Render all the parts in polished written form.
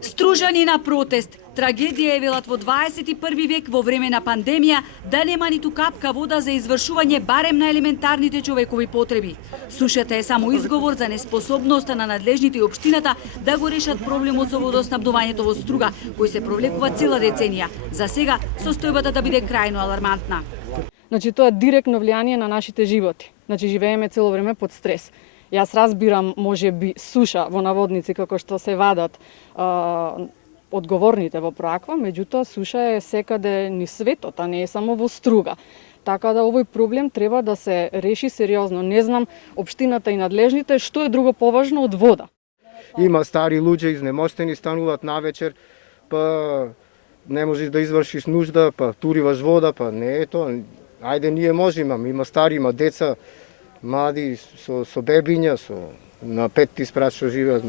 Стружани на протест. Трагедија е велат во 21 век во време на пандемија да нема ниту капка вода за извршување барем на елементарните човекови потреби. Сушата е само изговор за неспособноста на надлежните и општината да го решат проблемот со водоснабдувањето во Струга, кој се провлекува цела деценија. За сега состојбата да биде крајно алармантна. Значи тоа е директно влијание на нашите животи. Значи живееме цело време под стрес. Јас разбирам може би суша во наводници како што се вадат одговорните во проаква, меѓутоа суша е секаде низ светот, а не е само во Струга. Така да овој проблем треба да се реши сериозно. Не знам општината и надлежните што е друго поважно од вода. Има стари луѓе изнемоштени, стануваат навечер, па не можеш да извршиш нужда, па туриваш вода, па не е тоа. Ајде ние можеме, има стари, има деца, млади со бебиња, на 5 спрат што живеат.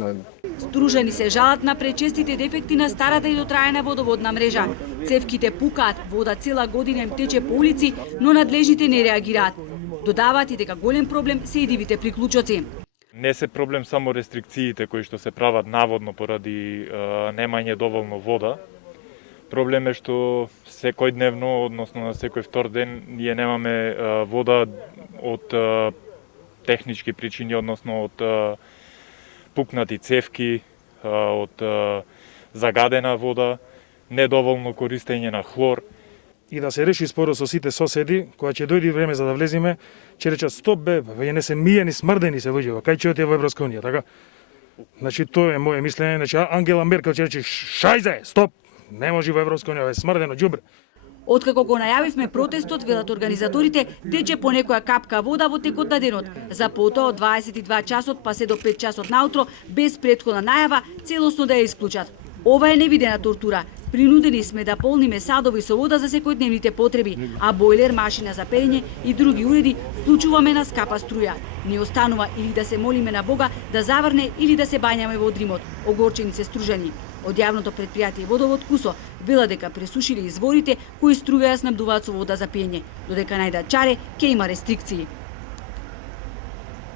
Стружани се жалат на пречестите дефекти на старата и дотраена водоводна мрежа. Цевките пукаат, вода цела година им тече по улици, но надлежните не реагираат. Додаваат и дека голем проблем се и дивите приклучоци. Не се проблем само рестрикциите кои што се прават наводно поради немање доволно вода. Проблем е што секојдневно, односно на секој втор ден, ние немаме вода од технички причини, односно од пукнати цевки, од загадена вода, недоволно користење на хлор. И да се реши споро со сите соседи, кога ќе дојде време за да влеземе, ќе речат стоп бе, веќе не се миени, смрдени се луѓе, кај ќе отиде во Европска унија, така? Значи тоа е моје мислење, значи Ангела Меркел ќе рече шајзе, стоп, не може во Европска унија, е смрдено ѓубре. Откако го најавивме протестот, велат организаторите, тече по некоја капка вода во текот на денот. За потоа од 22 часот па се до 5 часот наутро, без претходна најава, целосно да ја исклучат. Ова е невидена тортура. Принудени сме да полниме садови со вода за секојдневните потреби, а бойлер, машина за пеење и други уреди вклучуваме на скапа струја. Ни останува или да се молиме на Бога да заврне или да се бањаме во дримот. Огорчени се Стружани. Од јавното предпријатие Водовод Кусо вела дека пресушиле изворите кои Струга ја снабдуваат со вода за пиење, додека најдат чаре ќе има рестрикции.